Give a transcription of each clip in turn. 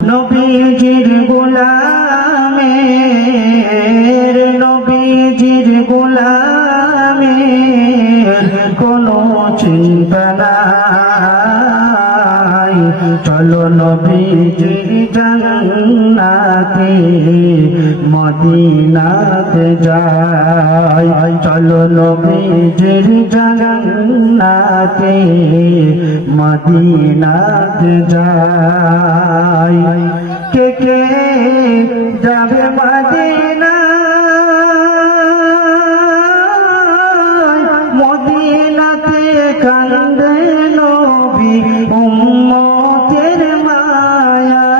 নবীজির গোলামের কোনো চিন্তা নাই। চলো নবীজির জান্নাতে মদিনাতে যাই। চলো নবীজির জান্নাতে মদিনাতে যাই। কে কে যাবে মদিনা, মদিনাতে কান্দে নবী উম্মতের মায়ায়।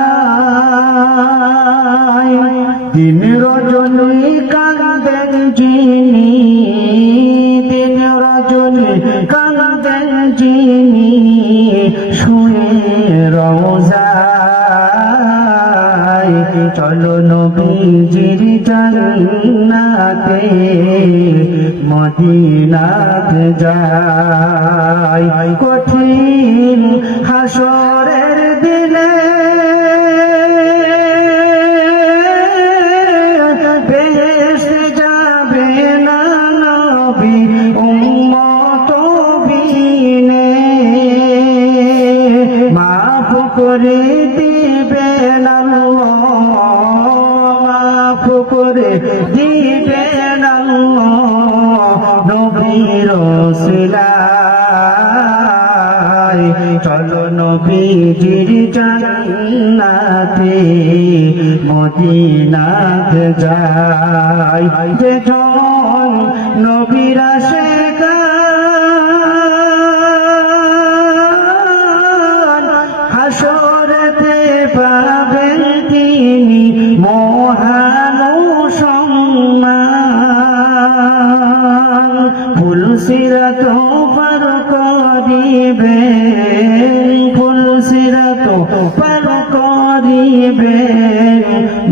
দিন রজনী কান্দেন যিনি, দিন রজনী কান্দেন যিনি শুয়ে রওজায়। চলো নবীজির জান্নাতে মদিনাতে যাই। কঠিন হাসরের দিনে বেহেশতে যাবে না নবী উম্মত বিনে, মাফ করে দিবেন আল্লাহ, মাফ করে দিবেন আল্লাহ নবীর ওসিলায়। চলো নবীজির জান্নাতে মদিনাতে যাই। যে জন নবীর আশিকান হাসরেতে পাবেন তিনি মহান সম্মান। ফুল সিরাত পার করিবেন, ফুল সিরাত পার করিবেন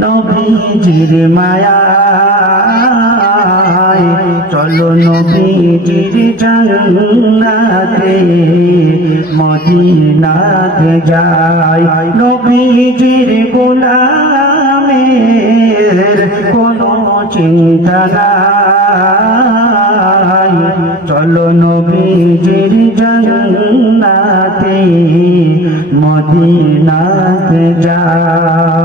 নবীজির মায়ায়। চলো নবীজির জান্নাতে মদিনাতে যাই। নবীজির গোলামের কোনো চিন্তা নাই। চলো নবীজির জান্নাতে মদিনাতে যাই।